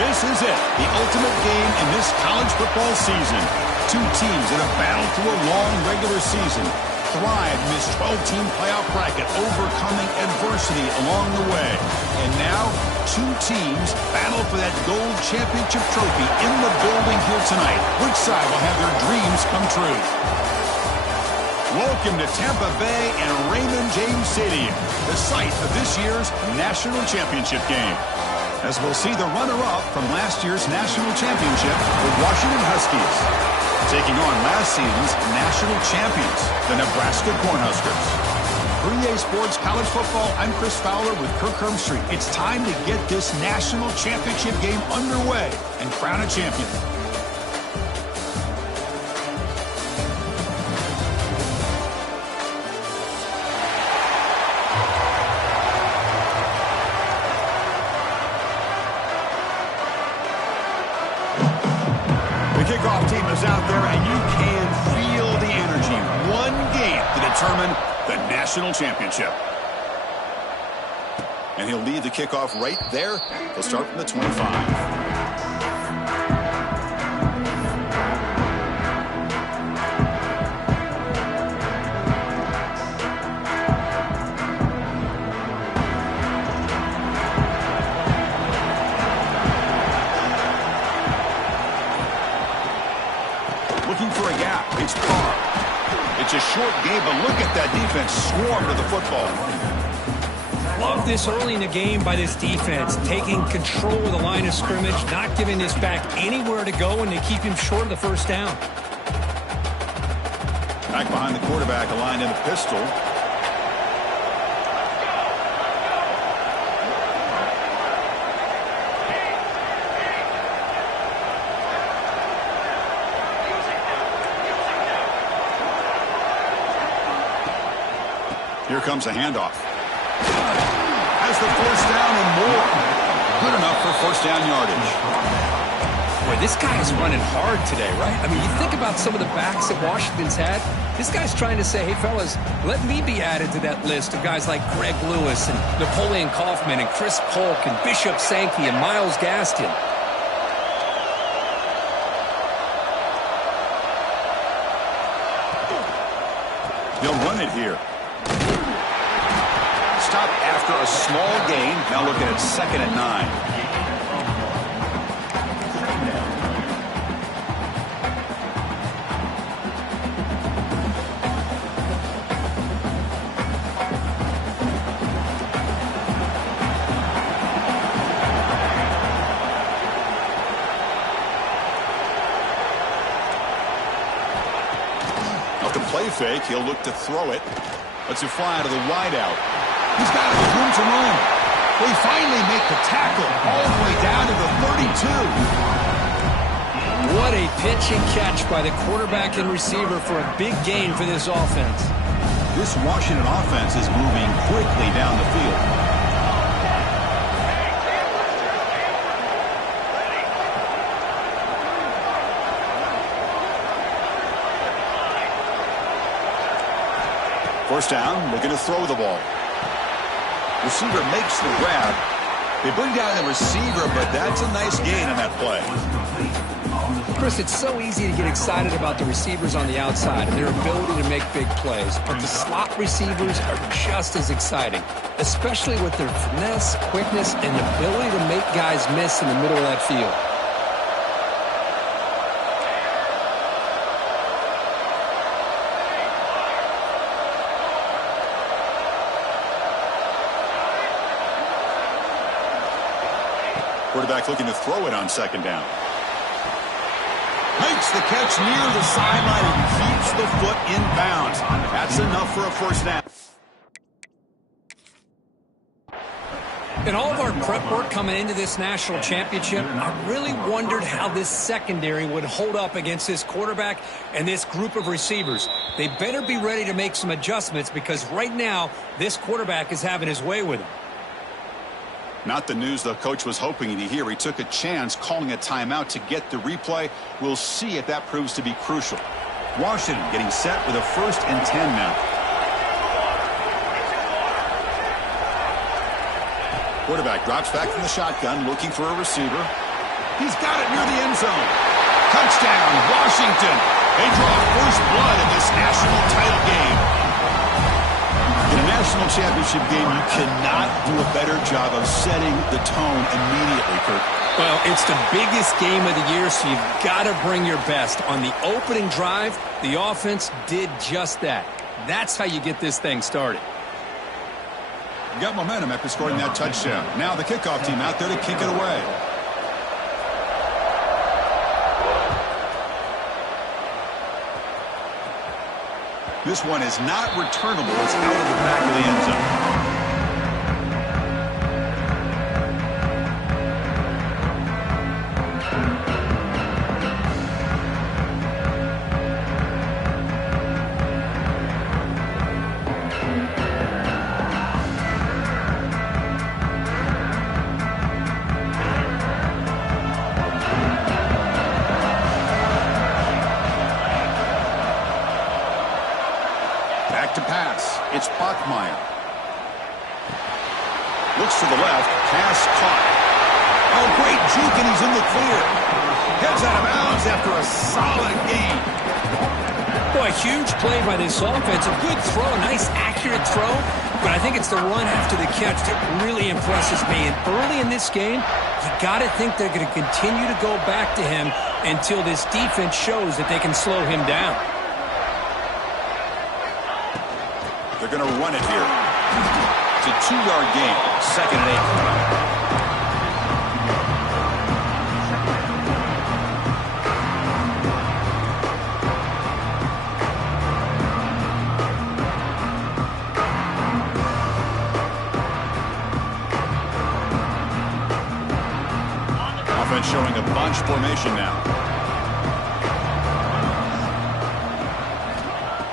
This is it, the ultimate game in this college football season. Two teams that have battled through a long regular season, thrived in this 12-team playoff bracket, overcoming adversity along the way. And now, two teams battle for that gold championship trophy in the building here tonight. Which side will have their dreams come true? Welcome to Tampa Bay and Raymond James Stadium, the site of this year's national championship game. As we'll see the runner-up from last year's national championship, the Washington Huskies, taking on last season's national champions, the Nebraska Cornhuskers. For EA Sports College Football, I'm Chris Fowler with Kirk Hermstreet. It's time to get this national championship game underway and crown a champion. Kickoff team is out there, and you can feel the energy. One game to determine the national championship. And he'll lead the kickoff right there. He'll start from the 25. It's a short game, but look at that defense swarm to the football. Love this early in the game by this defense, taking control of the line of scrimmage, not giving this back anywhere to go, and they keep him short of the first down. Back behind the quarterback, aligned in a pistol. Here comes a handoff. Has the first down and more. Good enough for first down yardage. Boy, this guy is running hard today, right? I mean, you think about some of the backs that Washington's had. This guy's trying to say, hey, fellas, let me be added to that list of guys like Greg Lewis and Napoleon Kaufman and Chris Polk and Bishop Sankey and Miles Gaston. They'll run it here. Stop after a small gain. Now looking at 2nd and 9. Off the play fake, he'll look to throw it. Lets it fly to the wideout. He's got room to run. They finally make the tackle all the way down to the 32. What a pitch and catch by the quarterback and receiver for a big gain for this offense. This Washington offense is moving quickly down the field. First down, looking to throw the ball. Receiver makes the grab. They bring down the receiver, but that's a nice gain on that play. Chris, it's so easy to get excited about the receivers on the outside and their ability to make big plays, but the slot receivers are just as exciting, especially with their finesse, quickness, and ability to make guys miss in the middle of that field. Quarterback looking to throw it on second down. Makes the catch near the sideline and keeps the foot in bounds. That's enough for a first down. In all of our prep work coming into this national championship, I really wondered how this secondary would hold up against this quarterback and this group of receivers. They better be ready to make some adjustments because right now, this quarterback is having his way with him. Not the news the coach was hoping to hear. He took a chance calling a timeout to get the replay. We'll see if that proves to be crucial. Washington getting set with a 1st and 10 now. Quarterback drops back from the shotgun looking for a receiver. He's got it near the end zone. Touchdown, Washington. They draw first blood in this national title game. In a national championship game, you cannot do a better job of setting the tone immediately, Kirk. Well, it's the biggest game of the year, so you've got to bring your best. On the opening drive, the offense did just that. That's how you get this thing started. You got momentum after scoring that touchdown. Now the kickoff team out there to kick it away. This one is not returnable. It's out of the back of the end zone. To pass. It's Bachmeier. Looks to the left. Pass caught. Oh, great juke, and he's in the clear. Heads out of bounds after a solid gain. Boy, huge play by this offense. A good throw, a nice accurate throw. But I think it's the run after the catch that really impresses me. And early in this game, you got to think they're going to continue to go back to him until this defense shows that they can slow him down. They're going to run it here. It's a 2-yard gain. 2nd and 8. Offense showing a bunch formation now.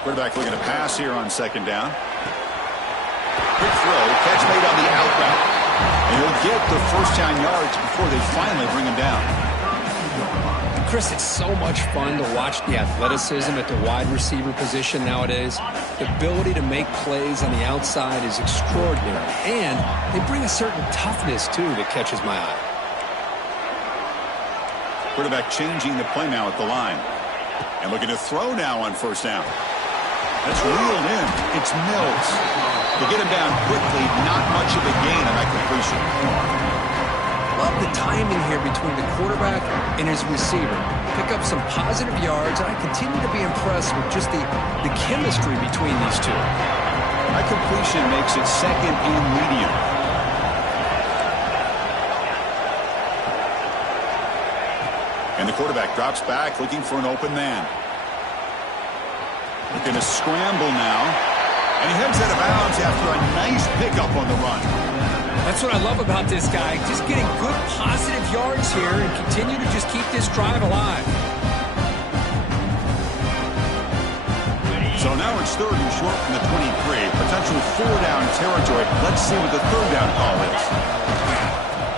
Quarterback looking to pass here on 2nd down. Quick throw, catch made on the out route. And he'll get the first down yards before they finally bring him down. Chris, it's so much fun to watch the athleticism at the wide receiver position nowadays. The ability to make plays on the outside is extraordinary. And they bring a certain toughness, too, that catches my eye. Quarterback changing the play now at the line. And looking to throw now on 1st down. That's reeled in. It's Mills. They get him down quickly. Not much of a gain on that completion. Love the timing here between the quarterback and his receiver. Pick up some positive yards, and I continue to be impressed with just the chemistry between these two. That completion makes it 2nd and medium. And the quarterback drops back looking for an open man. Looking to scramble now. And he heads out of bounds after a nice pickup on the run. That's what I love about this guy. Just getting good positive yards here and continue to just keep this drive alive. So now it's 3rd and short from the 23. Potential 4-down territory. Let's see what the 3rd down call is.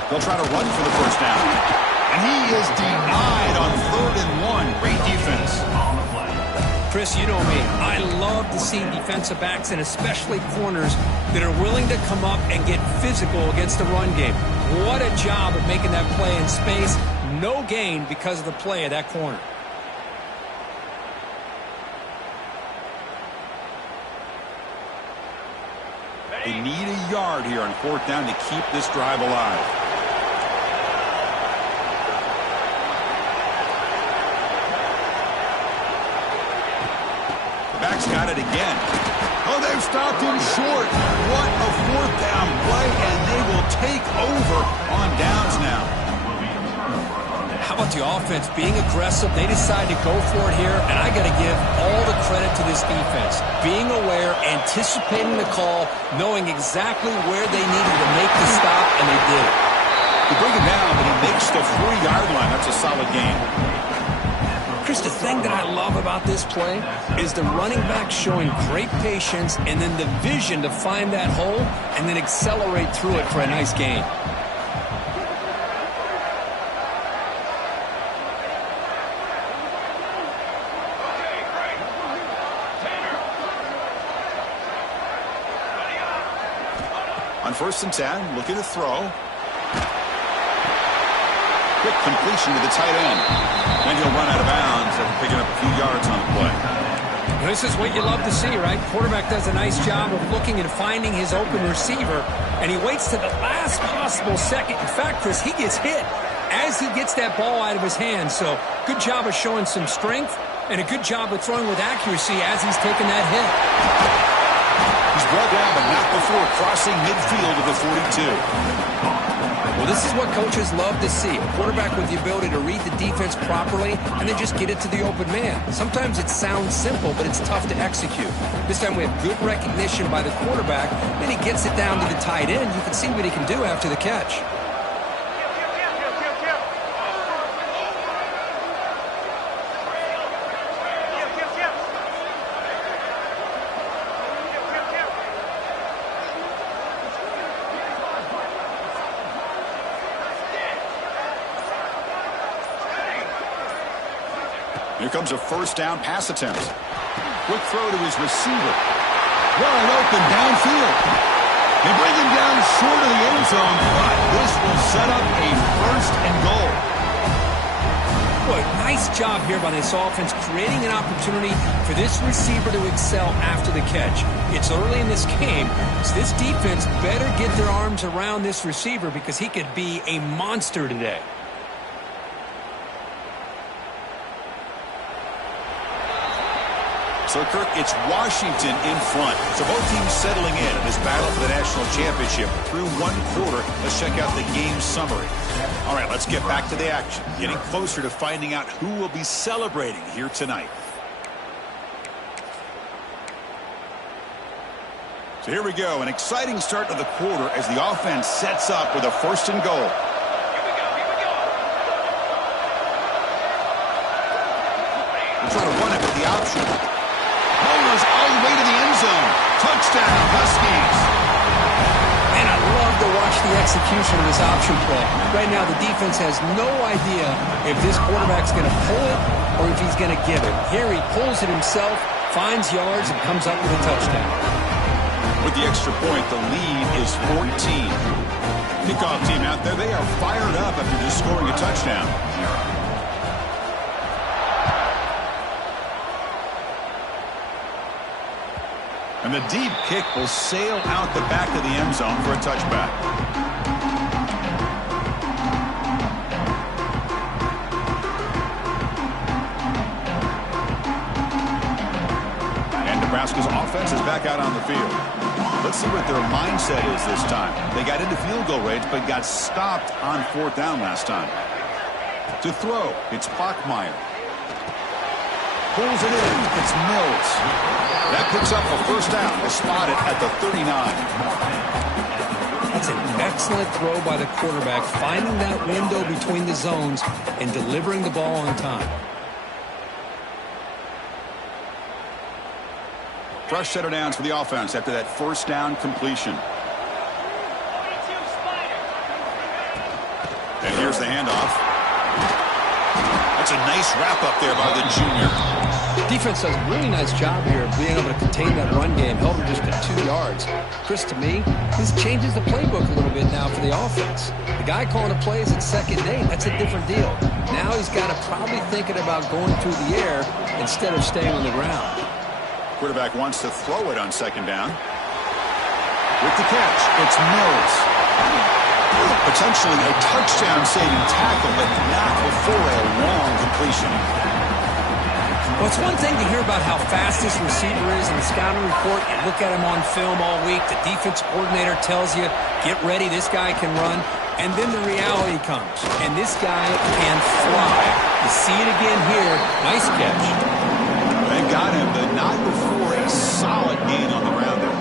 They'll try to run for the 1st down. And he is denied on 3rd and 1. Great defense. Chris, you know me. I love to see defensive backs and especially corners that are willing to come up and get physical against the run game. What a job of making that play in space. No gain because of the play of that corner. They need a yard here on 4th down to keep this drive alive. Back's got it again. Oh, they've stopped him short. What a 4th down play, and they will take over on downs now. How about the offense being aggressive? They decide to go for it here, and I got to give all the credit to this defense. Being aware, anticipating the call, knowing exactly where they needed to make the stop, and they did it. You bring him down, but he makes the 4-yard line. That's a solid gain. Chris, the thing that I love about this play is the running back showing great patience and then the vision to find that hole and then accelerate through it for a nice gain. On 1st and 10, looking to throw. Quick completion to the tight end. Then he'll run out of bounds after picking up a few yards on the play. This is what you love to see, right? Quarterback does a nice job of looking and finding his open receiver, and he waits to the last possible second. In fact, Chris, he gets hit as he gets that ball out of his hands. So good job of showing some strength and a good job of throwing with accuracy as he's taking that hit. He's brought down, but not before crossing midfield of the 42. Well, this is what coaches love to see. A quarterback with the ability to read the defense properly and then just get it to the open man. Sometimes it sounds simple, but it's tough to execute. This time we have good recognition by the quarterback. Then he gets it down to the tight end. You can see what he can do after the catch. Here comes a 1st down pass attempt. Quick throw to his receiver. Wide open downfield. They bring him down short of the end zone, but this will set up a 1st and goal. Boy, nice job here by this offense, creating an opportunity for this receiver to excel after the catch. It's early in this game, so this defense better get their arms around this receiver because he could be a monster today. So, Kirk, it's Washington in front. So both teams settling in this battle for the national championship through 1 quarter. Let's check out the game summary. All right, let's get back to the action. Getting closer to finding out who will be celebrating here tonight. So here we go. An exciting start to the quarter as the offense sets up with a 1st and goal. We're trying to run it with the option. Bowlers all the way to the end zone. Touchdown, Huskies. And I love to watch the execution of this option play. Right now, the defense has no idea if this quarterback's going to pull it or if he's going to give it. Here he pulls it himself, finds yards, and comes up with a touchdown. With the extra point, the lead is 14. Kickoff team out there, they are fired up after just scoring a touchdown. And the deep kick will sail out the back of the end zone for a touchback. And Nebraska's offense is back out on the field. Let's see what their mindset is this time. They got into field goal range, but got stopped on 4th down last time. To throw, it's Bachmeier. Pulls it in. It's Mills. That picks up a 1st down. They spot it at the 39. That's an excellent throw by the quarterback, finding that window between the zones and delivering the ball on time. Fresh set of downs for the offense after that 1st down completion. And here's the handoff. That's a nice wrap up there by the junior. Defense does a really nice job here of being able to contain that run game. Held him just at 2 yards. Chris, to me, this changes the playbook a little bit now for the offense. The guy calling the plays at 2nd and 8, that's a different deal. Now he's got to probably thinking about going through the air instead of staying on the ground. Quarterback wants to throw it on 2nd down. With the catch, it's Mills. Potentially a touchdown-saving tackle, but not before a long completion. Well, it's one thing to hear about how fast this receiver is in the scouting report. You look at him on film all week. The defense coordinator tells you, get ready, this guy can run. And then the reality comes, and this guy can fly. You see it again here. Nice catch. They got him, but not before a solid gain on the ground there.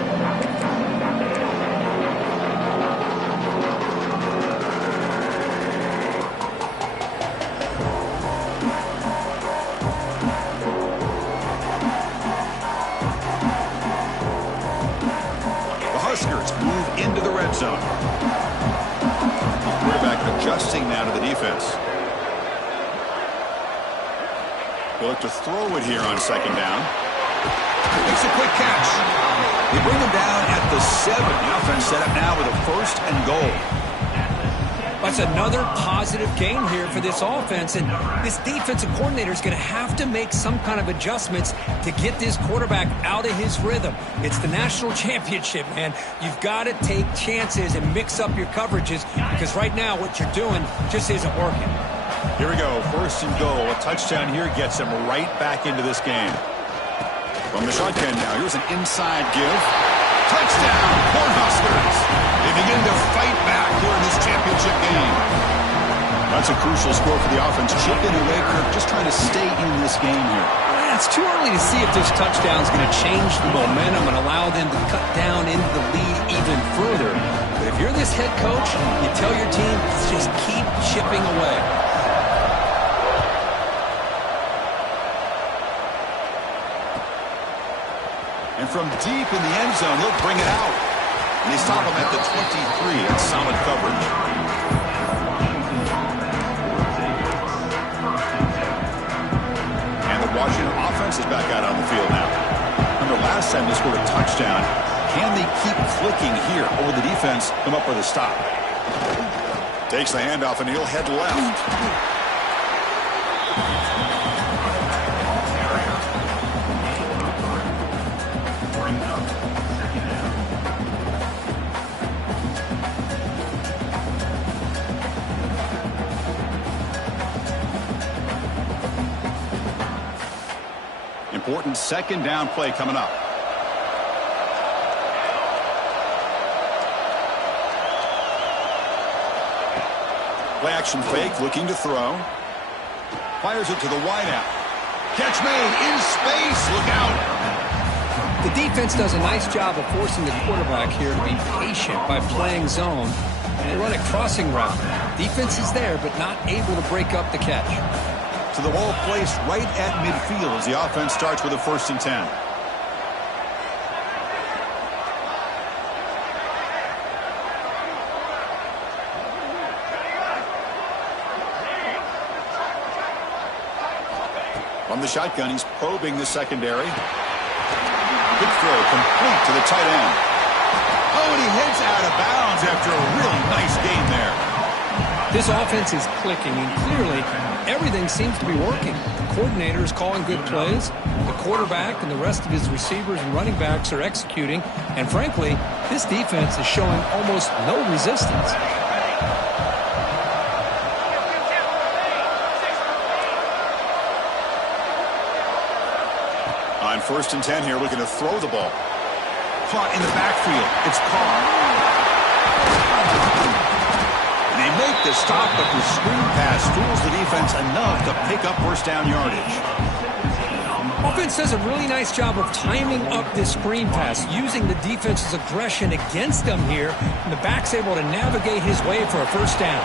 Move into the red zone. Quarterback adjusting now to the defense. He'll look to throw it here on 2nd down. Makes a quick catch. They bring him down at the 7. The offense set up now with a 1st and goal. That's another positive gain here for this offense, and this defensive coordinator is going to have to make some kind of adjustments to get this quarterback out of his rhythm. It's the national championship, man. You've got to take chances and mix up your coverages because right now what you're doing just isn't working. Here we go, 1st and goal. A touchdown here gets him right back into this game. From the shotgun now, here's an inside give. Touchdown, Cornhuskers. They begin to fight back here in this championship game. That's a crucial score for the offense. Chipping away, Kirk, just trying to stay in this game here. It's too early to see if this touchdown is going to change the momentum and allow them to cut down into the lead even further. But if you're this head coach, you tell your team, just keep chipping away. And from deep in the end zone, he'll bring it out. And they stop him at the 23. It's solid coverage. And the Washington offense is back out on the field now. Remember, last time they scored a touchdown. Can they keep clicking here? Or will the defense come up with a stop? Takes the handoff, and he'll head left. Important 2nd down play coming up. Play action fake, looking to throw. Fires it to the wideout. Catch made in space. Look out. The defense does a nice job of forcing the quarterback here to be patient by playing zone. And they run a crossing route. Defense is there, but not able to break up the catch. To the ball placed right at midfield as the offense starts with a 1st and 10. From the shotgun, he's probing the secondary. Good throw, complete to the tight end. Oh, and he heads out of bounds after a really nice gain there. This offense is clicking, and clearly everything seems to be working. The coordinator is calling good plays. The quarterback and the rest of his receivers and running backs are executing. And frankly, this defense is showing almost no resistance. On 1st and 10 here, looking to throw the ball. Caught in the backfield. It's Carr. They make the stop, but the screen pass fools the defense enough to pick up 1st down yardage. Offense does a really nice job of timing up this screen pass, using the defense's aggression against them here, and the back's able to navigate his way for a 1st down.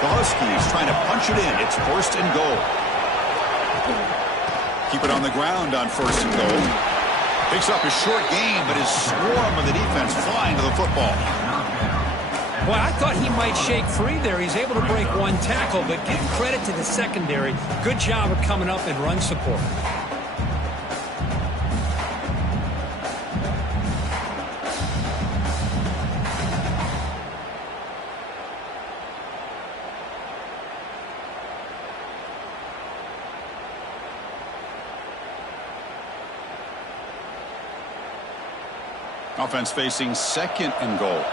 The Huskies trying to punch it in. It's 1st and goal. Keep it on the ground on 1st and goal. Picks up a short gain, but his swarm of the defense flying to the football. Well, I thought he might shake free there. He's able to break one tackle, but give credit to the secondary. Good job of coming up and run support. Offense facing 2nd and goal.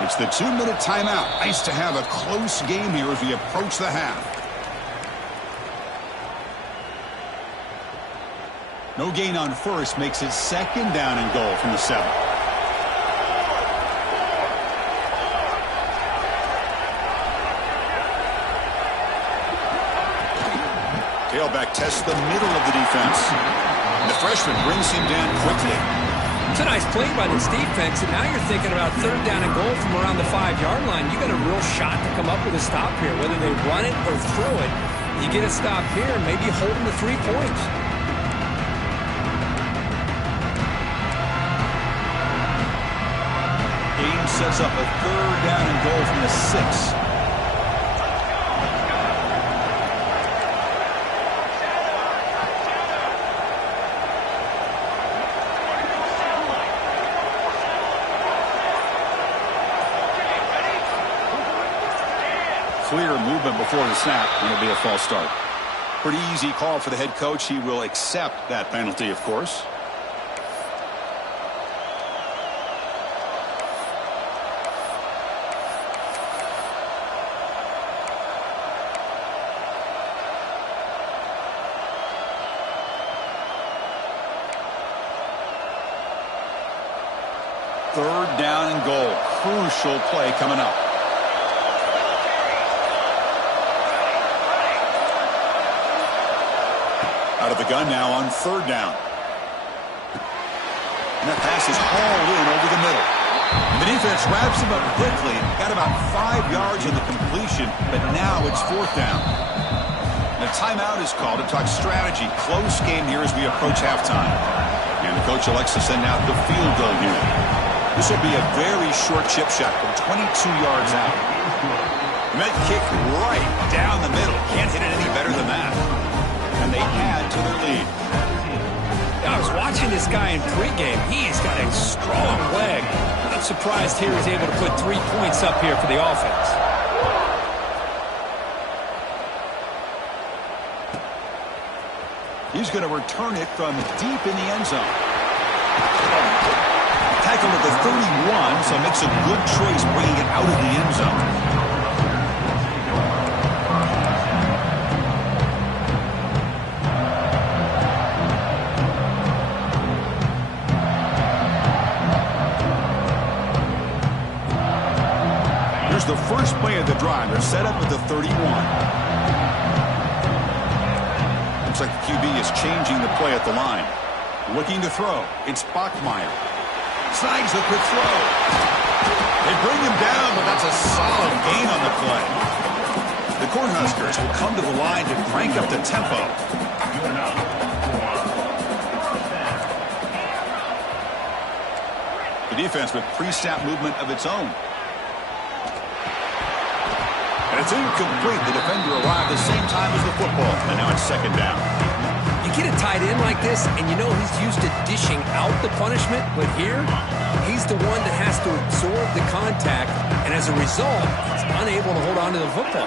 It's the 2-minute timeout. Nice to have a close game here as we approach the half. No gain on first makes it 2nd down and goal from the 7. Tailback tests the middle of the defense. And the freshman brings him down quickly. It's a nice play by this defense, and now you're thinking about 3rd down and goal from around the 5-yard line. You got a real shot to come up with a stop here, whether they run it or throw it. You get a stop here, and maybe hold them to 3 points. Game sets up a 3rd down and goal from the 6. Clear movement before the snap, and it'll be a false start. Pretty easy call for the head coach. He will accept that penalty, of course. Third down and goal. Crucial play coming up. Out of the gun now on 3rd down. And that pass is hauled in over the middle. And the defense wraps him up quickly. Got about 5 yards in the completion, but now it's 4th down. And a timeout is called to talk strategy. Close game here as we approach halftime. And the coach elects to send out the field goal unit. This will be a very short chip shot from 22 yards out. Met kick right down the middle. Can't hit it any better than that. And they add to their lead. I was watching this guy in pregame. He's got a strong leg. I'm surprised here he's able to put 3 points up here for the offense. He's going to return it from deep in the end zone. Tackled at the 31, so makes a good choice bringing it out of the end zone. The first play of the drive. They're set up at the 31. Looks like the QB is changing the play at the line. Looking to throw. It's Bachmeier. Snags the quick throw. They bring him down, but that's a solid gain on the play. The Cornhuskers will come to the line to crank up the tempo. The defense with pre-snap movement of its own. And it's incomplete. The defender arrived the same time as the football. And now it's 2nd down. You get a tight end like this, and you know he's used to dishing out the punishment. But here, he's the one that has to absorb the contact. And as a result, he's unable to hold on to the football.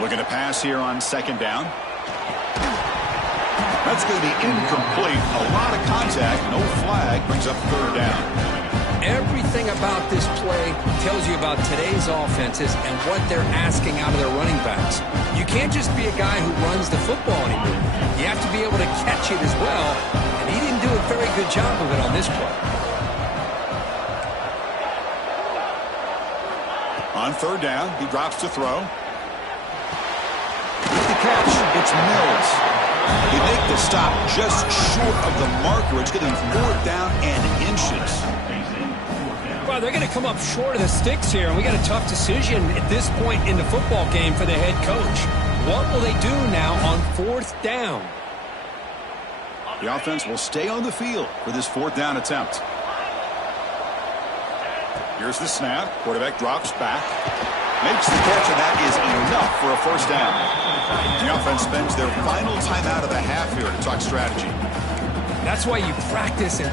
Looking to pass here on 2nd down. That's going to be incomplete. A lot of contact. No flag. Brings up 3rd down. Everything about this play tells you about today's offenses and what they're asking out of their running backs. You can't just be a guy who runs the football anymore. You have to be able to catch it as well, and he didn't do a very good job of it on this play. On 3rd down, he drops to throw. With the catch, it's Mills. They make the stop just short of the marker. It's getting 4th down and inches. Well, they're going to come up short of the sticks here, and we got a tough decision at this point in the football game for the head coach. What will they do now on 4th down? The offense will stay on the field for this 4th down attempt. Here's the snap. Quarterback drops back. Makes the catch, and that is enough for a 1st down. The offense spends their final timeout of the half here to talk strategy. That's why you practice and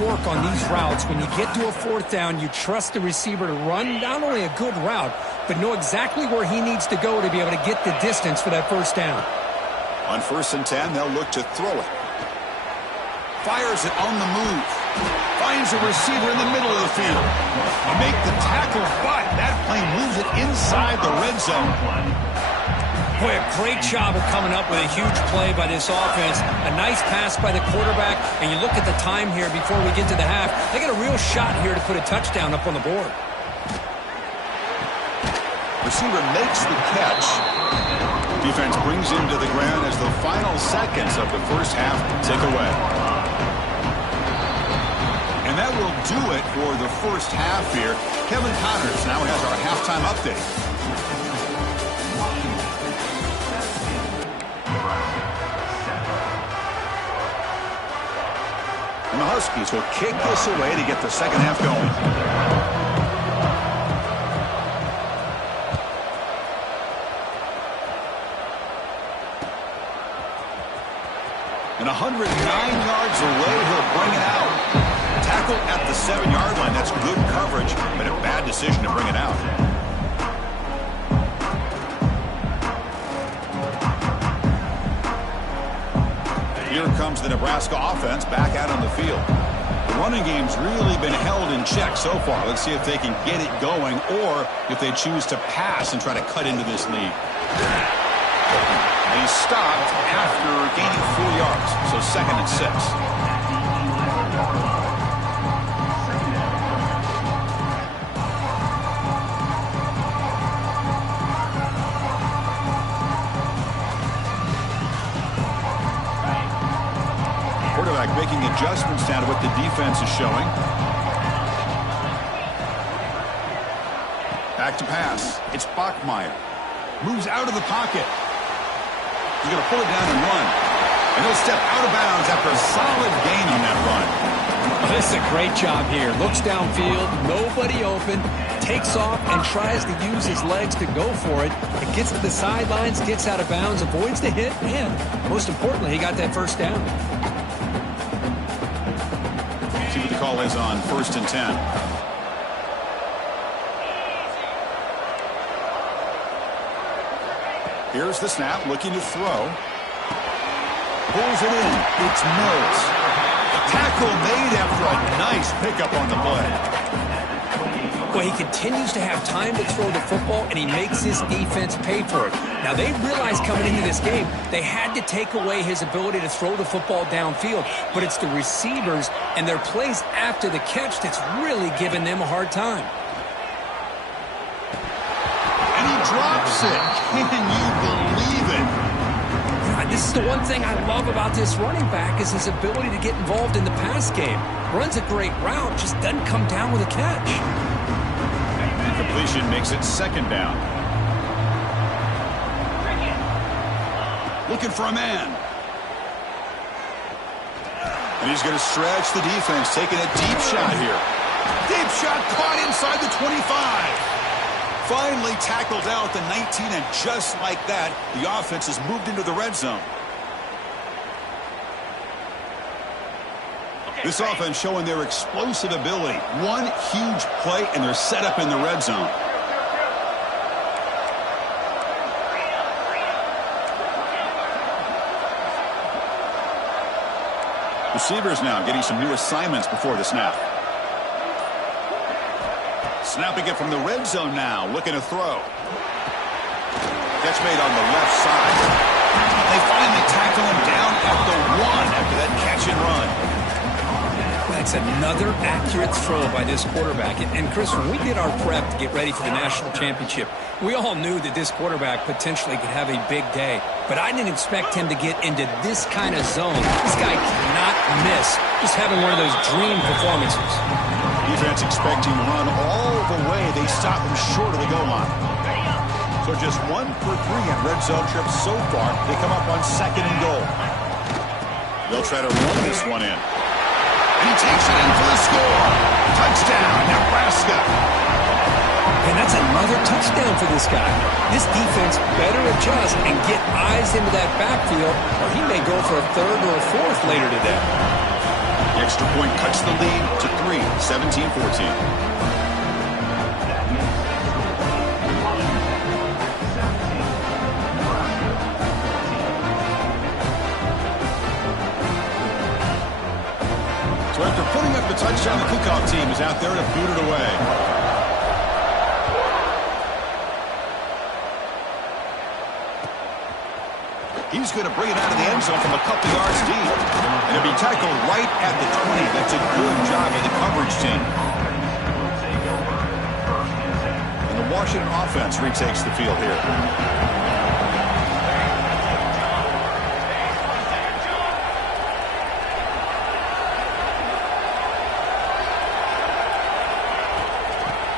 work on these routes. When you get to a 4th down, you trust the receiver to run not only a good route, but know exactly where he needs to go to be able to get the distance for that first down. On 1st and 10, they'll look to throw it. Fires it on the move. Finds a receiver in the middle of the field. They make the tackle, but that play moves it inside the red zone. Boy, a great job of coming up with a huge play by this offense. A nice pass by the quarterback, and you look at the time here before we get to the half. They got a real shot here to put a touchdown up on the board. Receiver makes the catch. Defense brings him to the ground as the final seconds of the first half tick away. And that will do it for the first half here. Kevin Connors now has our halftime update. And the Huskies will kick this away to get the second half going. And 109 yards away, he'll bring it out. Tackle at the 7-yard line. That's good coverage, but a bad decision to bring it out. Here comes the Nebraska offense back out on the field. The running game's really been held in check so far. Let's see if they can get it going or if they choose to pass and try to cut into this lead. He stopped after gaining 4 yards, so 2nd and 6. Quarterback making adjustments down to what the defense is showing. Back to pass. It's Bachmeier. Moves out of the pocket. He's going to pull it down and run. And he'll step out of bounds after a solid gain on that run. Well, this is a great job here. Looks downfield, nobody open, takes off and tries to use his legs to go for it. It gets to the sidelines, gets out of bounds, avoids the hit, and most importantly, he got that first down. See what the call is on 1st and 10. Here's the snap, looking to throw. Pulls it in. It's Mills. Tackle made after a nice pickup on the play. Well, he continues to have time to throw the football, and he makes his defense pay for it. Now, they realized coming into this game, they had to take away his ability to throw the football downfield, but it's the receivers and their plays after the catch that's really giving them a hard time. And he drops it. Can you believe it? This is the one thing I love about this running back is his ability to get involved in the pass game. Runs a great route, just doesn't come down with a catch. Incompletion makes it 2nd down. Looking for a man. And he's going to stretch the defense, taking a deep shot here. Deep shot caught inside the 25. Finally tackled out at the 19, and just like that, the offense has moved into the red zone. This offense showing their explosive ability. One huge play, and they're set up in the red zone. Receivers now getting some new assignments before the snap. Snapping it from the red zone now, looking to throw. Catch made on the left side. They finally tackle him down at the 1 after that catch and run. That's another accurate throw by this quarterback. And Chris, when we did our prep to get ready for the national championship, we all knew that this quarterback potentially could have a big day. But I didn't expect him to get into this kind of zone. This guy cannot miss. Just having one of those dream performances. Defense expecting to run all the way. They stop him short of the goal line. So just 1 for 3 in red zone trips so far. They come up on 2nd and goal. They'll try to run this one in. And he takes it in for the score. Touchdown, Nebraska. And that's another touchdown for this guy. This defense better adjust and get eyes into that backfield, or he may go for a 3rd or a 4th later today. The extra point cuts the lead to 3, 17-14. Putting up the touchdown, the kickoff team is out there to boot it away. He's going to bring it out of the end zone from a couple yards deep. And it'll be tackled right at the 20. That's a good job of the coverage team. And the Washington offense retakes the field here.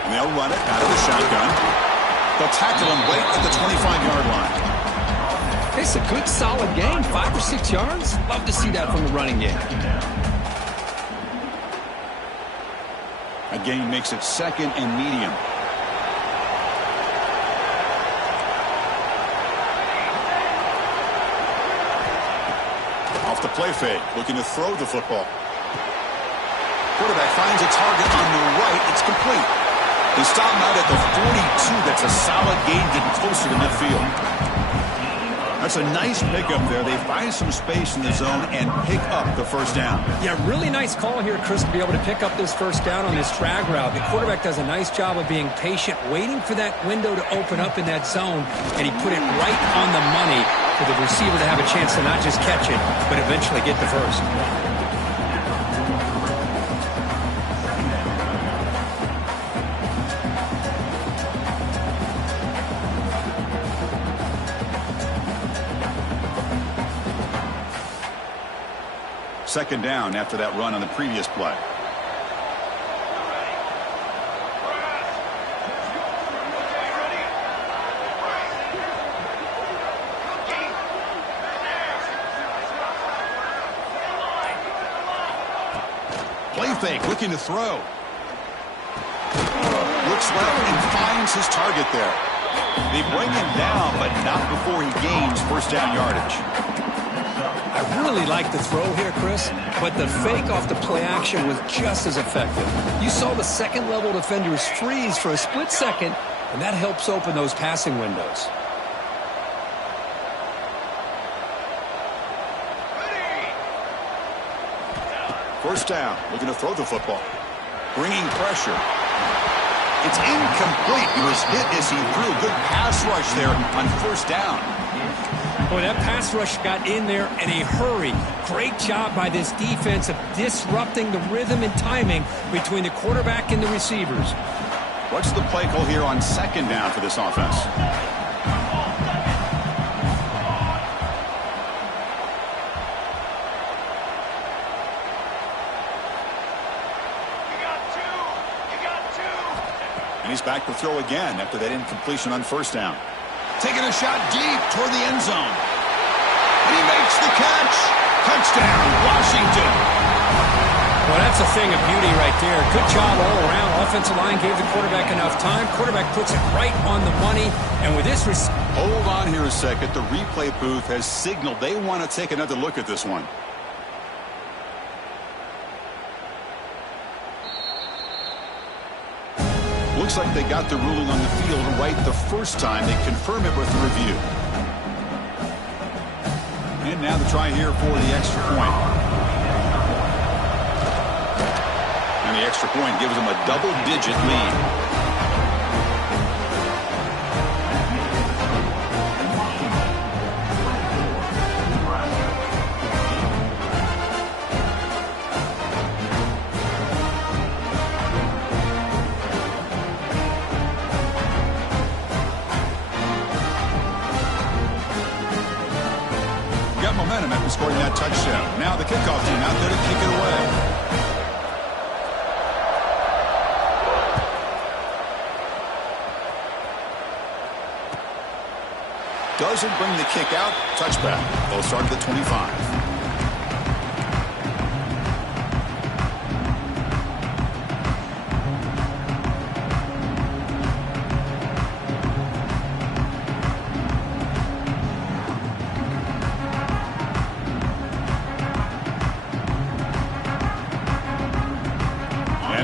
And they'll run it out of the shotgun. They'll tackle him right at the 25-yard line. It's a good, solid game. 5 or 6 yards. Love to see that from the running game. A gain makes it second and medium. Off the play fake, looking to throw the football. Quarterback finds a target on the right. It's complete. They stop him out at the 42. That's a solid gain, getting closer to midfield. That's a nice pickup there. They find some space in the zone and pick up the first down. Yeah, really nice call here, Chris, to be able to pick up this first down on this drag route. The quarterback does a nice job of being patient, waiting for that window to open up in that zone, and he put it right on the money for the receiver to have a chance to not just catch it, but eventually get the first. Second down after that run on the previous play. Play fake, looking to throw. Looks left and finds his target there. They bring him down, but not before he gains first down yardage. I really like the throw here, Chris, but the fake off the play action was just as effective. You saw the second-level defenders freeze for a split second, and that helps open those passing windows. First down, looking to throw the football. Bringing pressure. It's incomplete. He was hit as he threw. Good pass rush there on first down. Boy, that pass rush got in there in a hurry. Great job by this defense of disrupting the rhythm and timing between the quarterback and the receivers. What's the play call here on second down for this offense? And he's back to throw again after that incompletion on first down. Taking a shot deep toward the end zone. And he makes the catch. Touchdown, Washington. Well, that's a thing of beauty right there. Good job all around. Offensive line gave the quarterback enough time. Quarterback puts it right on the money. And with this... Hold on here a second. The replay booth has signaled they want to take another look at this one. Looks like they got the ruling on the field right the first time. They confirm it with the review. And now the try here for the extra point. And the extra point gives them a double-digit lead. Momentum after scoring that touchdown. Now the kickoff team out there to kick it away. Doesn't bring the kick out. Touchback. They'll start at the 25.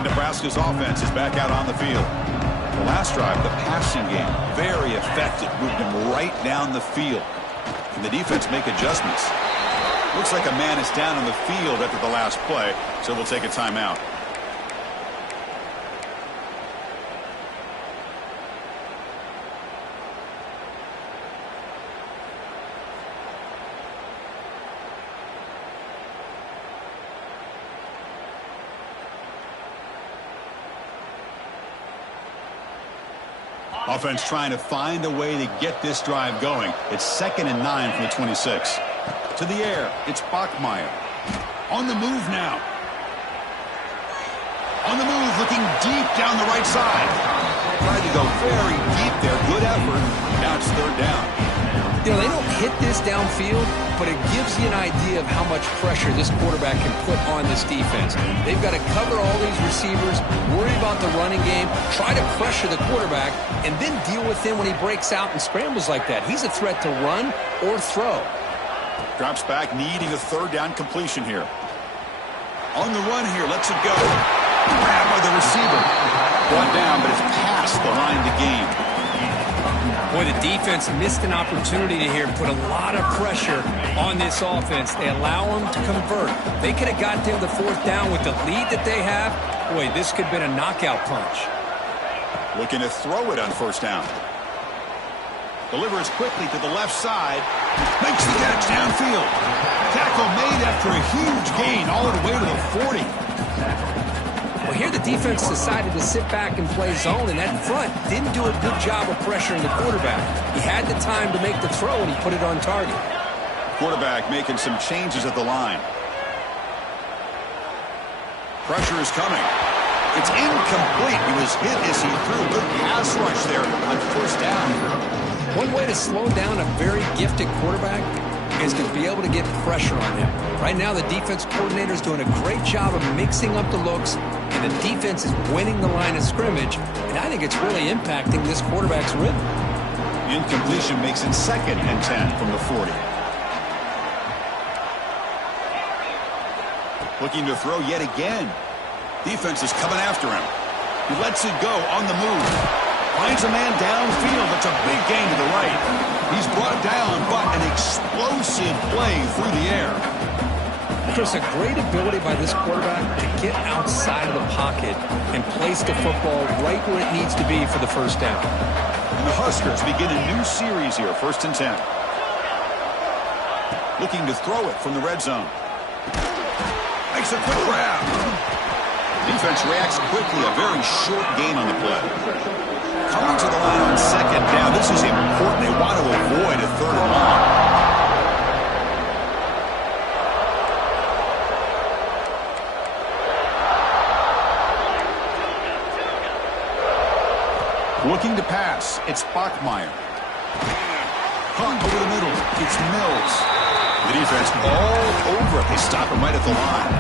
Nebraska's offense is back out on the field. The last drive, the passing game, very effective. Moved them right down the field. And the defense make adjustments. Looks like a man is down on the field after the last play, so we'll take a timeout. Offense trying to find a way to get this drive going. It's 2nd and 9 from the 26. To the air, it's Bachmeier. On the move now. On the move, looking deep down the right side. Tried to go very deep there. Good effort. Now it's 3rd down. You know, they don't hit this downfield, but it gives you an idea of how much pressure this quarterback can put on this defense. They've got to cover all these receivers, worry about the running game, try to pressure the quarterback, and then deal with him when he breaks out and scrambles like that. He's a threat to run or throw. Drops back, needing a 3rd down completion here. On the run here, lets it go. Grabbed by the receiver. Brought down, but it's past the line to gain. Boy, the defense missed an opportunity to here put a lot of pressure on this offense. They allow them to convert. They could have got them the 4th down with the lead that they have. Boy, this could have been a knockout punch. Looking to throw it on 1st down. Delivers quickly to the left side. Makes the catch downfield. Tackle made after a huge gain all the way to the 40. Well, here the defense decided to sit back and play zone, and that front didn't do a good job of pressuring the quarterback. He had the time to make the throw, and he put it on target. Quarterback making some changes at the line. Pressure is coming. It's incomplete. He was hit as he threw. Good pass rush there on 1st down. One way to slow down a very gifted quarterback is to be able to get pressure on him. Right now, the defense coordinator is doing a great job of mixing up the looks, and the defense is winning the line of scrimmage, and I think it's really impacting this quarterback's rhythm. Incompletion makes it 2nd and 10 from the 40. Looking to throw yet again. Defense is coming after him. He lets it go on the move. Finds a man downfield. That's a big gain to the right. He's brought down, but an explosive play through the air. Chris, a great ability by this quarterback to get outside of the pocket and place the football right where it needs to be for the 1st down. And the Huskers begin a new series here, 1st and 10. Looking to throw it from the red zone. Makes a quick grab. Defense reacts quickly, a very short gain on the play. Coming to the line on 2nd down. This is important. They want to avoid a 3rd and long. Looking to pass. It's Bachmeier. Caught over the middle. It's Mills. The defense all over it. They stop him right at the line.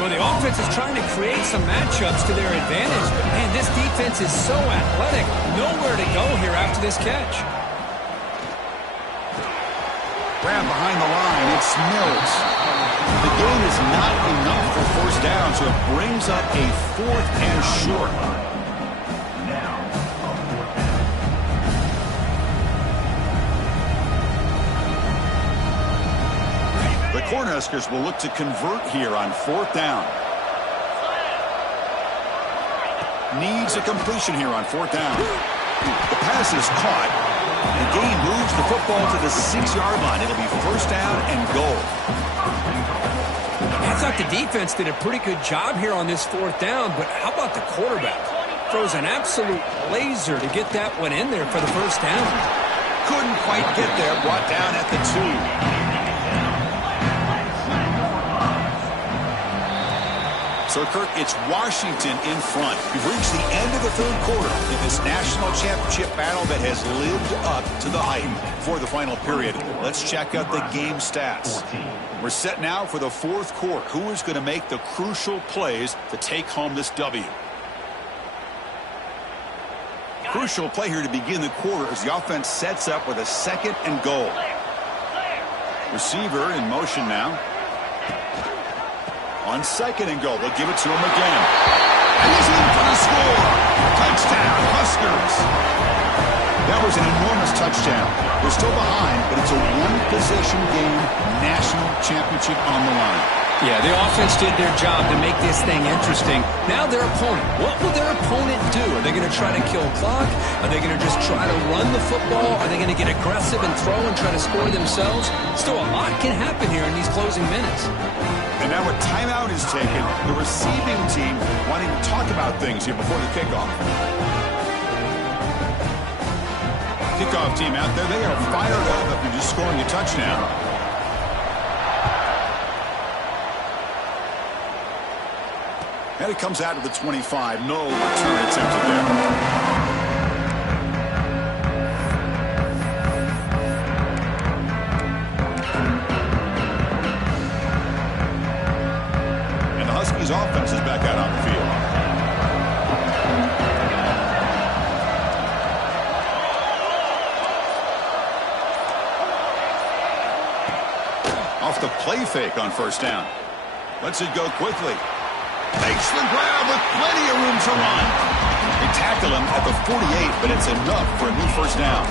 Well, the offense is trying to create some matchups to their advantage. But, man, this defense is so athletic. Nowhere to go here after this catch. Grab behind the line. It's Mills. The gain is not enough for 1st down, so it brings up a 4th and short. The Cornhuskers will look to convert here on 4th down. Needs a completion here on 4th down. The pass is caught. The game moves the football to the 6-yard line. It'll be 1st down and goal. I thought the defense did a pretty good job here on this 4th down, but how about the quarterback? Throws an absolute laser to get that one in there for the 1st down. Couldn't quite get there. Brought down at the 2. So, Kirk, it's Washington in front. We've reached the end of the 3rd quarter in this national championship battle that has lived up to the hype. For the final period, let's check out the game stats. We're set now for the 4th quarter. Who is going to make the crucial plays to take home this W? Crucial play here to begin the quarter as the offense sets up with a 2nd and goal. Receiver in motion now. On 2nd and goal, they'll give it to him again. And he's in for the score. Touchdown, Huskers. That was an enormous touchdown. We're still behind, but it's a one-possession game, national championship on the line. Yeah, the offense did their job to make this thing interesting. Now their opponent. What will their opponent do? Are they going to try to kill clock? Are they going to just try to run the football? Are they going to get aggressive and throw and try to score themselves? Still, a lot can happen here in these closing minutes. And now a timeout is taken. The receiving team wanting to talk about things here before the kickoff. Kickoff team out there, they are fired up after just scoring a touchdown. And it comes out to the 25. No return attempted there. And the Huskies offense is back out on the field. Off the play fake on first down. Lets it go quickly. Makes the grab with plenty of room to run. They tackle him at the 48, but it's enough for a new first down.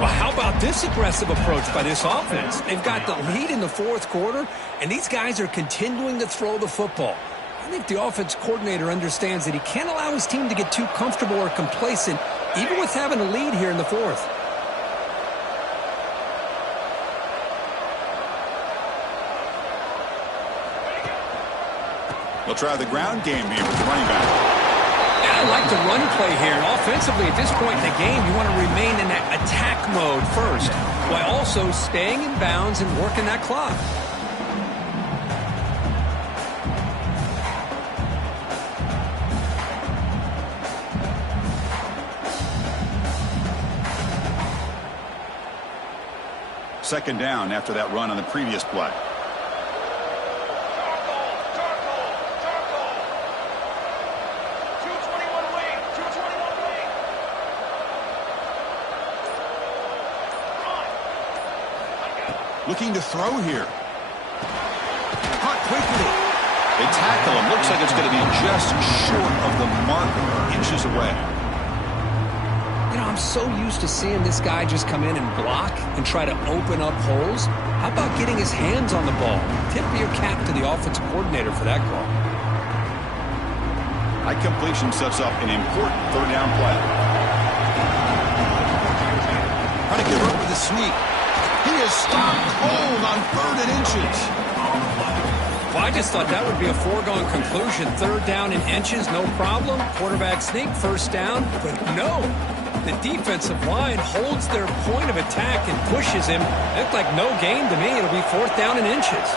Well, how about this aggressive approach by this offense? They've got the lead in the fourth quarter, and these guys are continuing to throw the football. I think the offense coordinator understands that he can't allow his team to get too comfortable or complacent, even with having a lead here in the fourth. They'll try the ground game here with the running back. I like the run play here. And offensively, at this point in the game, you want to remain in that attack mode first, while also staying in bounds and working that clock. Second down after that run on the previous play. Looking to throw here. Caught quickly. They tackle him. Looks like it's going to be just short of the mark, inches away. You know, I'm so used to seeing this guy just come in and block and try to open up holes. How about getting his hands on the ball? Tip your cap to the offensive coordinator for that call. High completion sets up an important third down play. Trying to get up with a sweep. He is stopped cold on 3rd and inches. Well, I just thought that would be a foregone conclusion. 3rd down and inches, no problem. Quarterback sneak, first down. But no, the defensive line holds their point of attack and pushes him. It looked like no gain to me. It'll be 4th down and inches.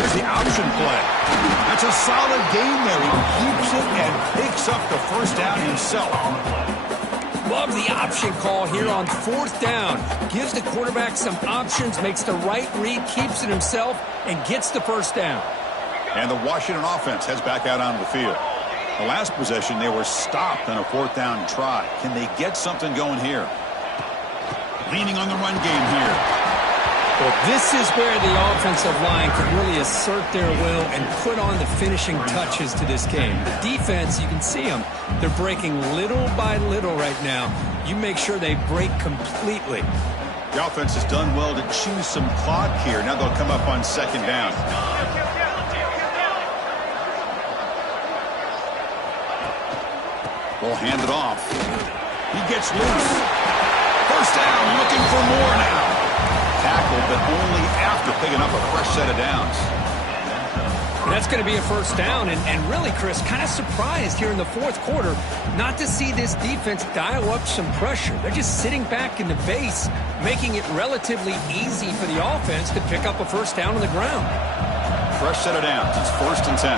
There's the option play. That's a solid game there. He keeps it and picks up the first down himself. Love the option call here on 4th down. Gives the quarterback some options, makes the right read, keeps it himself, and gets the first down. And the Washington offense heads back out onto the field. The last possession, they were stopped on a 4th down try. Can they get something going here? Leaning on the run game here. Well, this is where the offensive line can really assert their will and put on the finishing touches to this game. The defense, you can see them. They're breaking little by little right now. You make sure they break completely. The offense has done well to choose some clock here. Now they'll come up on 2nd down. They'll hand it off. He gets loose. First down, looking for more now. Tackle, but only after picking up a fresh set of downs. And that's going to be a first down. And really, Chris, kind of surprised here in the fourth quarter not to see this defense dial up some pressure. They're just sitting back in the base, making it relatively easy for the offense to pick up a first down on the ground. Fresh set of downs. It's 1st and 10.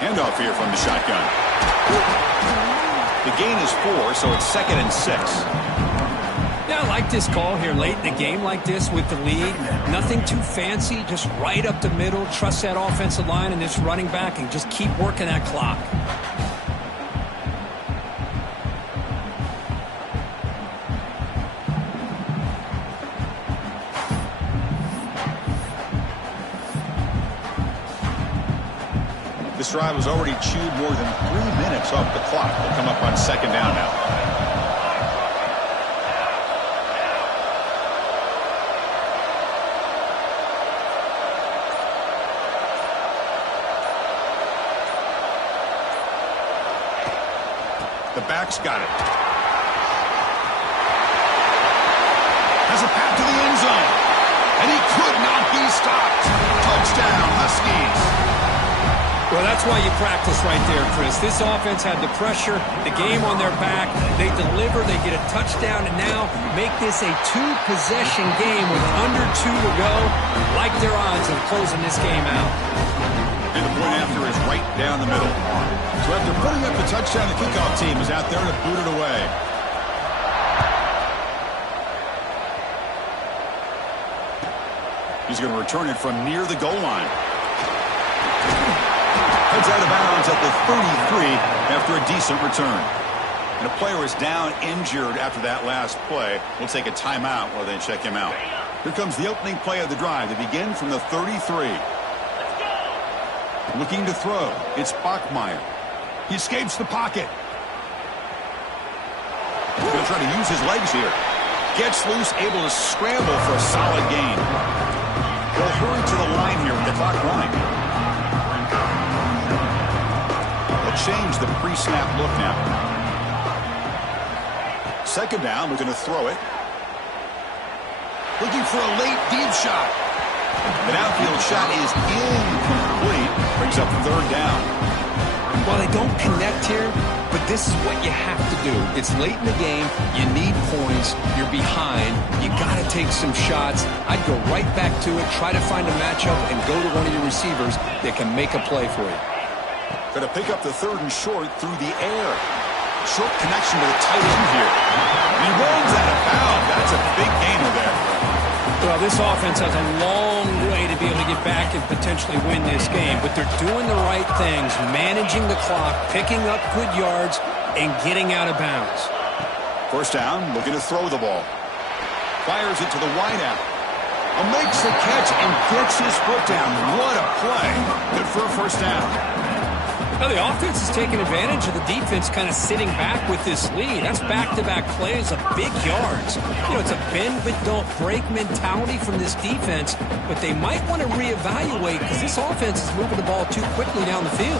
Handoff here from the shotgun. The gain is 4, so it's 2nd and 6. Yeah, I like this call here late in the game like this with the lead. Nothing too fancy, just right up the middle. Trust that offensive line and this running back and just keep working that clock. This drive has already chewed more than 3 minutes off the clock. They'll come up on second down now. The back's got it. Has a path to the end zone. And he could not be stopped. Touchdown, Huskies. Well, that's why you practice right there, Chris. This offense had the pressure, the game on their back. They deliver, they get a touchdown, and now make this a two-possession game with under 2 to go. Like their odds of closing this game out. And the point after is right down the middle. So after putting up the touchdown, the kickoff team is out there to boot it away. He's going to return it from near the goal line. Heads out of bounds at the 33 after a decent return. And a player is down injured after that last play. We'll take a timeout while they check him out. Here comes the opening play of the drive. They begin from the 33. Looking to throw. It's Bachmeier. He escapes the pocket. He's going to try to use his legs here. Gets loose, able to scramble for a solid gain. They'll hurry to the line here with the clock running. They'll change the pre-snap look now. Second down, we're going to throw it. Looking for a late deep shot. The downfield shot is incomplete. Brings up third down. Well, they don't connect here, but this is what you have to do. It's late in the game. You need points. You're behind. You got to take some shots. I'd go right back to it, try to find a matchup, and go to one of your receivers that can make a play for you. Going to pick up the third and short through the air. Short connection to the tight end here. And he rolls out of bounds. That's a big gainer there. Well, this offense has a long way to be able to get back and potentially win this game, but they're doing the right things, managing the clock, picking up good yards, and getting out of bounds. First down, looking to throw the ball. Fires it to the wideout. Makes the catch and gets his foot down. What a play. Good for a first down. Now, the offense is taking advantage of the defense kind of sitting back with this lead. That's back-to-back plays of big yards. You know, it's a bend-but-don't-break mentality from this defense, but they might want to reevaluate because this offense is moving the ball too quickly down the field.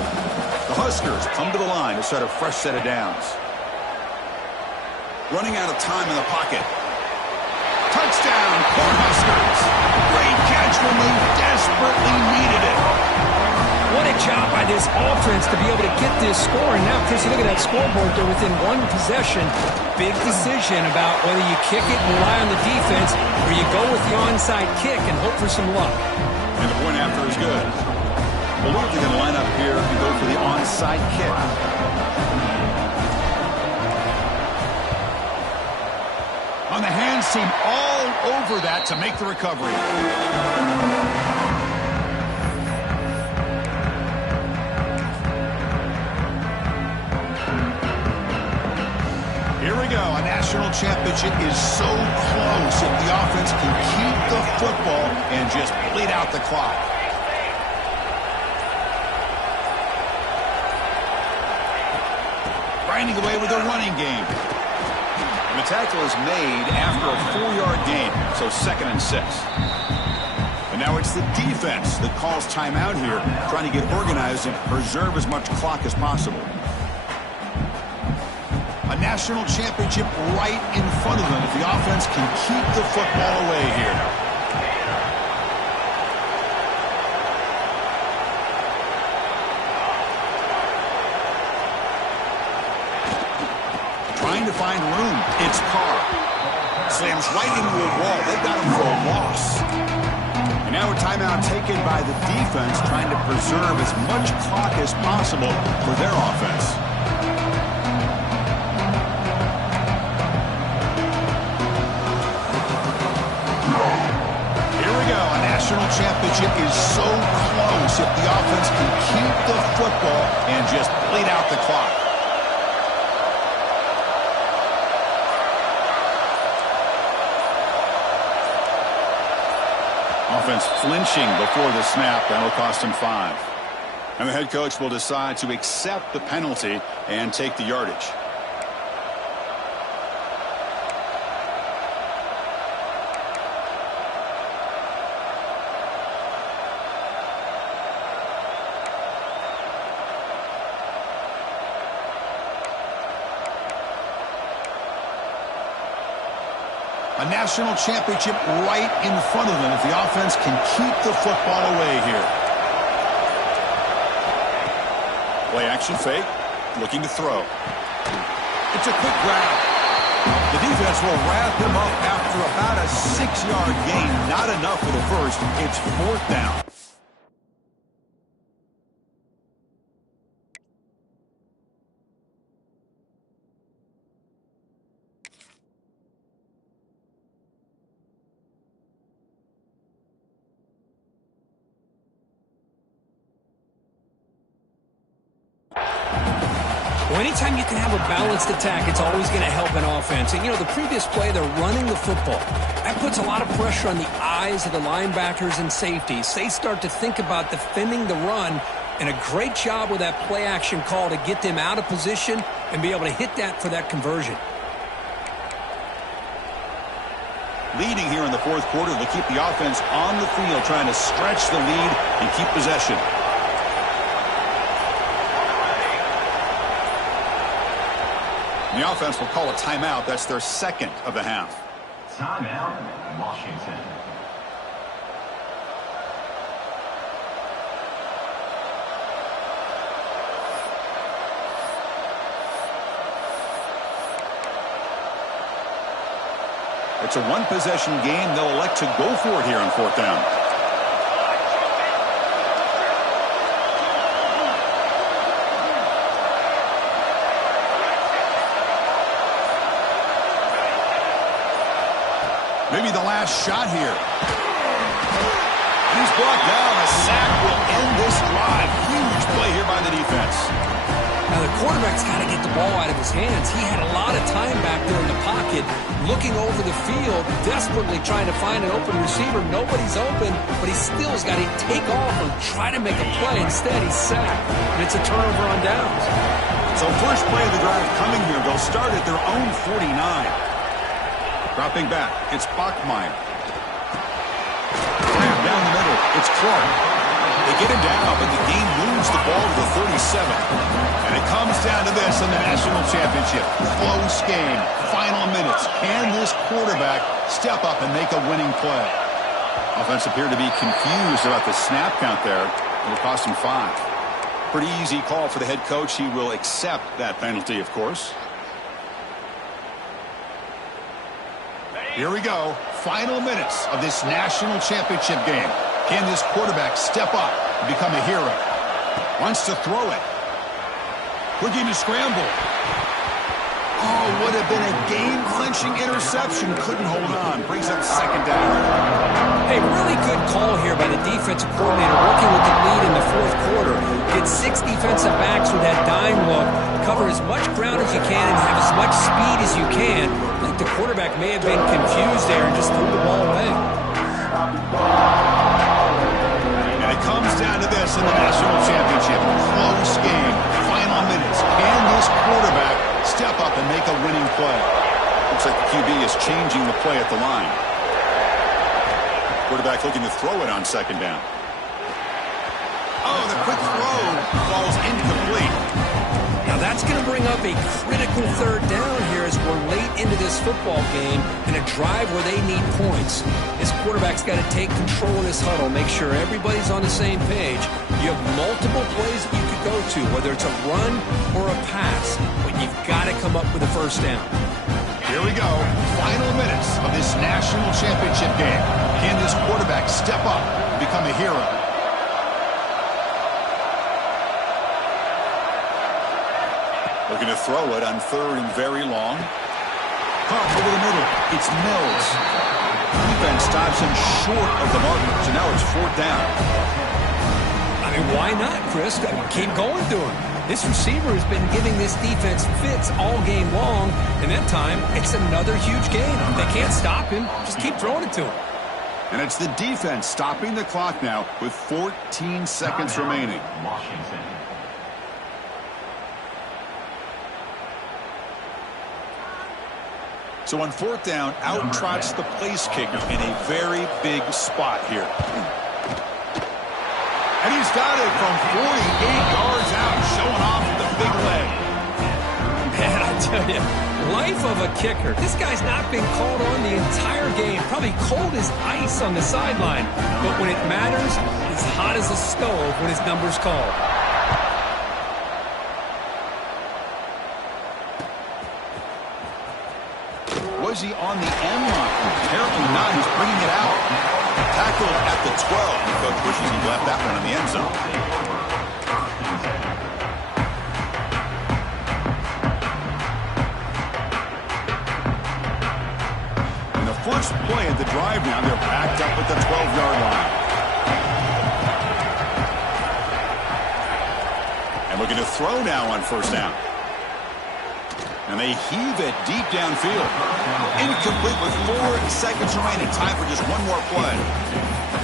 The Huskers come to the line to set a fresh set of downs. Running out of time in the pocket. Touchdown, Cornhuskers. Great catch when they desperately needed it. What a job by this offense to be able to get this score. And now, Chris, you look at that scoreboard. They're within one possession. Big decision about whether you kick it and rely on the defense or you go with the onside kick and hope for some luck. And the point after is good. I believe they're going to line up here and go for the onside kick. On the hands team all over that to make the recovery. Here we go. A national championship is so close if the offense can keep the football and just bleed out the clock. Grinding away with a running game. And the tackle is made after a 4-yard gain, so 2nd and 6. And now it's the defense that calls timeout here, trying to get organized and preserve as much clock as possible. A national championship right in front of them if the offense can keep the football away here. Trying to find room. It's Carr. Slams right into a wall. They got him for a loss. And now a timeout taken by the defense, trying to preserve as much clock as possible for their offense. National championship is so close if the offense can keep the football and just bleed out the clock. Offense flinching before the snap. That'll cost him 5. And the head coach will decide to accept the penalty and take the yardage. A national championship right in front of them if the offense can keep the football away here. Play action fake, looking to throw. It's a quick grab. The defense will wrap him up after about a 6-yard gain. Not enough for the first. It's 4th down. Well, anytime you can have a balanced attack, it's always going to help an offense. And, you know, the previous play, they're running the football. That puts a lot of pressure on the eyes of the linebackers and safeties. They start to think about defending the run, and a great job with that play action call to get them out of position and be able to hit that for that conversion. Leading here in the 4th quarter, they'll keep the offense on the field, trying to stretch the lead and keep possession. The offense will call a timeout. That's their 2nd of the half. Timeout, Washington. It's a one-possession game. They'll elect to go for it here on 4th down. Maybe the last shot here. He's brought down. A sack will end this drive. Huge play here by the defense. Now, the quarterback's got to get the ball out of his hands. He had a lot of time back there in the pocket, looking over the field, desperately trying to find an open receiver. Nobody's open, but he still has got to take off or try to make a play. Instead, he's sacked, and it's a turnover on downs. So first play of the drive coming here. They'll start at their own 49. Dropping back, it's Bachmeier. Grab down the middle, it's Clark. They get him down, but the game moves the ball to the 37. And it comes down to this in the national championship. Close game, final minutes. Can this quarterback step up and make a winning play? Offense appeared to be confused about the snap count there. It'll cost him 5. Pretty easy call for the head coach. He will accept that penalty, of course. Here we go. Final minutes of this national championship game. Can this quarterback step up and become a hero? Wants to throw it. Looking to scramble. Oh, would have been a game-clinching interception. Couldn't hold on. Brings up 2nd down. Hey, really good call here by the defensive coordinator working with the lead in the 4th quarter. Get 6 defensive backs with that dime look. Cover as much ground as you can and have as much speed as you can. I think the quarterback may have been confused there and just threw the ball away. And it comes down to this in the national championship. Close game. Final minutes. Can this quarterback step up and make a winning play? Looks like the QB is changing the play at the line. Quarterback looking to throw it on 2nd down. Oh, the quick throw falls incomplete. Now that's going to bring up a critical 3rd down here as we're late into this football game in a drive where they need points. This quarterback's got to take control of this huddle, make sure everybody's on the same page. You have multiple plays that you could go to, whether it's a run or a pass, but you've got to come up with a 1st down. Here we go. Final minutes of this national championship game. Can this quarterback step up and become a hero? Looking to throw it on 3rd and very long. Caught over the middle. It's Mills. Defense stops him short of the mark, so now it's 4th down. I mean, why not, Chris? Keep going to him. This receiver has been giving this defense fits all game long, and that time, it's another huge gain. They can't stop him. Just keep throwing it to him. And it's the defense stopping the clock now with 14 seconds remaining. Washington. So on fourth down, out trots the place kicker in a very big spot here. And he's got it from 48 yards out, showing off the big leg. Man, I tell you, life of a kicker. This guy's not been called on the entire game. Probably cold as ice on the sideline. But when it matters, he's hot as a stove when his number's called. Was he on the end line? Apparently not. He's bringing it out. Tackled at the 12. Coach wishes he left that one in the end zone. And the first play of the drive now, they're backed up at the 12-yard line. And looking to throw now on first down. And they heave it deep downfield. Incomplete with 4 seconds remaining. Time for just one more play.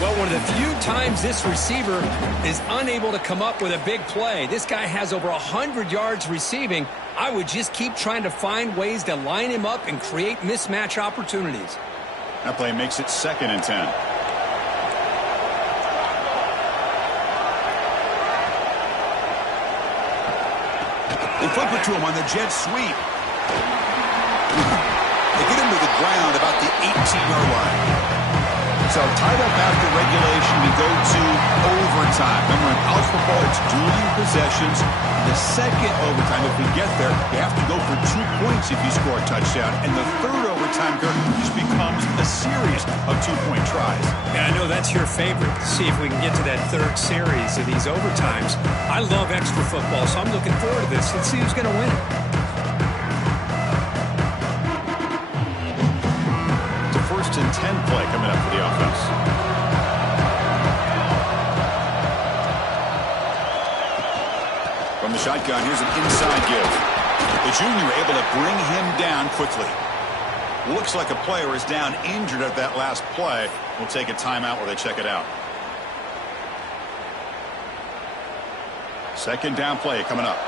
Well, one of the few times this receiver is unable to come up with a big play. This guy has over 100 yards receiving. I would just keep trying to find ways to line him up and create mismatch opportunities. That play makes it 2nd and 10. They flip it to him on the jet sweep. They get him to the ground about the 18-yard line. So tied up after regulation, we go to overtime. Remember, in college football, it's dueling possessions. The second overtime, if we get there, you have to go for 2 points if you score a touchdown. And the third overtime, Kirk, just becomes a series of 2-point tries. Yeah, I know that's your favorite. See if we can get to that third series of these overtimes. I love extra football, so I'm looking forward to this. Let's see who's going to win it. It's a 1st and 10 play coming up for the offense. From the shotgun, here's an inside give. The junior able to bring him down quickly. Looks like a player is down injured at that last play. We'll take a timeout while they check it out. 2nd down play coming up.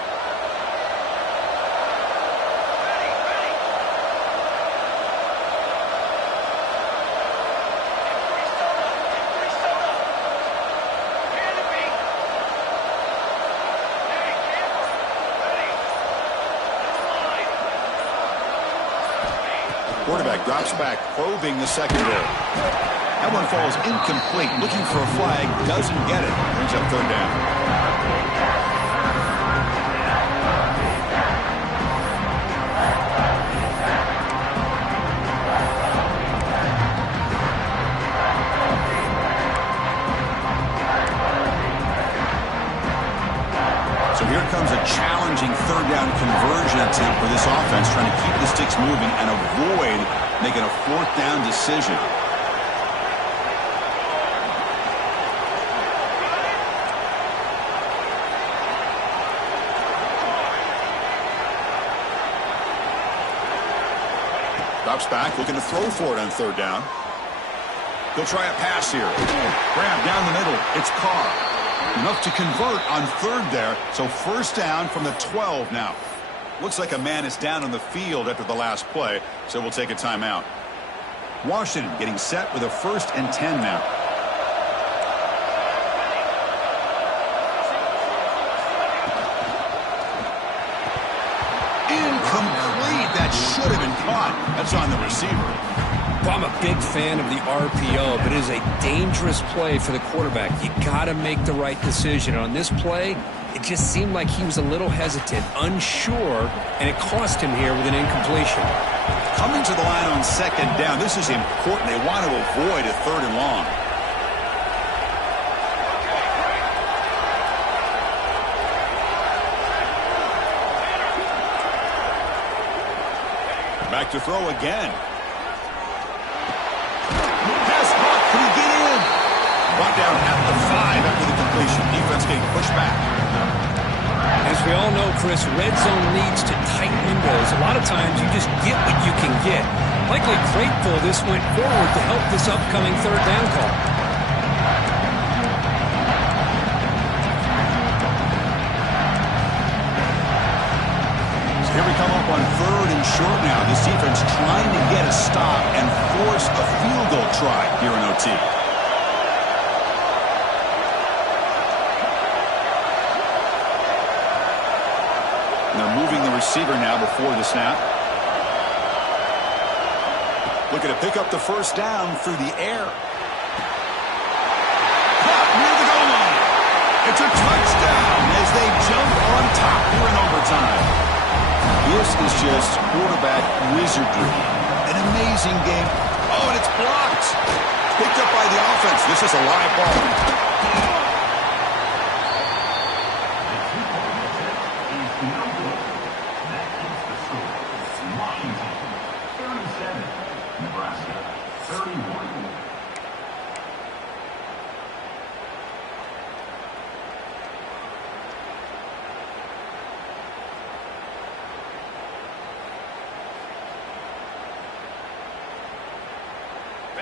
Quarterback drops back, probing the secondary. That one falls incomplete. Looking for a flag, doesn't get it. Brings up 3rd down. So here comes a challenging 3rd down conversion attempt for this offense, trying to keep the sticks moving and avoid making a 4th down decision. Drops back, looking to throw for it on 3rd down. He'll try a pass here. Grab down the middle. It's Carr. Enough to convert on 3rd there. So 1st down from the 12 now. Looks like a man is down on the field after the last play, so we'll take a timeout. Washington getting set with a 1st and 10 now. Incomplete. That should have been caught. That's on the receiver. Well, I'm a big fan of the RPO, but it is a dangerous play for the quarterback. You got to make the right decision. On this play, it just seemed like he was a little hesitant, unsure, and it cost him here with an incompletion. Coming to the line on 2nd down, this is important. They want to avoid a 3rd and long. Back to throw again. Brought down at the 5 after the completion. Defense getting pushed back. As we all know, Chris, red zone leads to tight windows. A lot of times you just get what you can get. Likely grateful this went forward to help this upcoming third down call. Here we come up on 3rd and short now. This defense trying to get a stop and force a field goal try here in OT. And they're moving the receiver now before the snap. Looking to pick up the first down through the air. Caught near the goal line. It's a touchdown as they jump on top here in overtime. This is just quarterback wizardry. An amazing game. Oh, and it's blocked. Picked up by the offense. This is a live ball. The two-point attempt is no good. That keeps the score. Washington, 37. Nebraska, 31.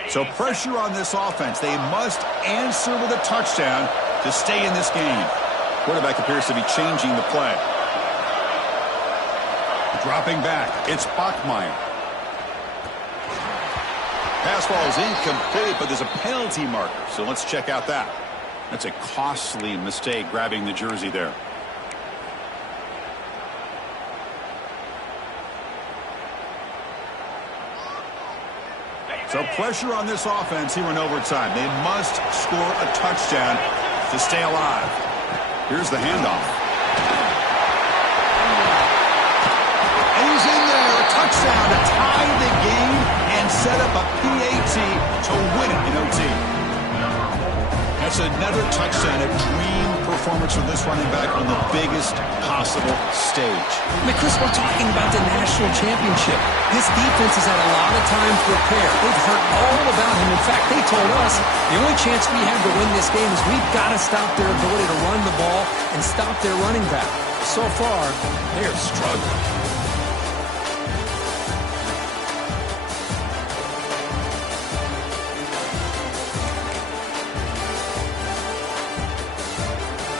So pressure on this offense. They must answer with a touchdown to stay in this game. Quarterback appears to be changing the play. Dropping back. It's Bachmeier. Pass ball is incomplete, but there's a penalty marker. So let's check out that. That's a costly mistake grabbing the jersey there. So pressure on this offense here in overtime. They must score a touchdown to stay alive. Here's the handoff. And he's in there. A touchdown to tie the game and set up a PAT to win it in OT. That's another touchdown, a dream performance from this running back on the biggest possible stage. I mean, Chris, we're talking about the national championship. This defense has had a lot of time to prepare. They've heard all about him. In fact, they told us the only chance we have to win this game is we've got to stop their ability to run the ball and stop their running back. So far, they are struggling.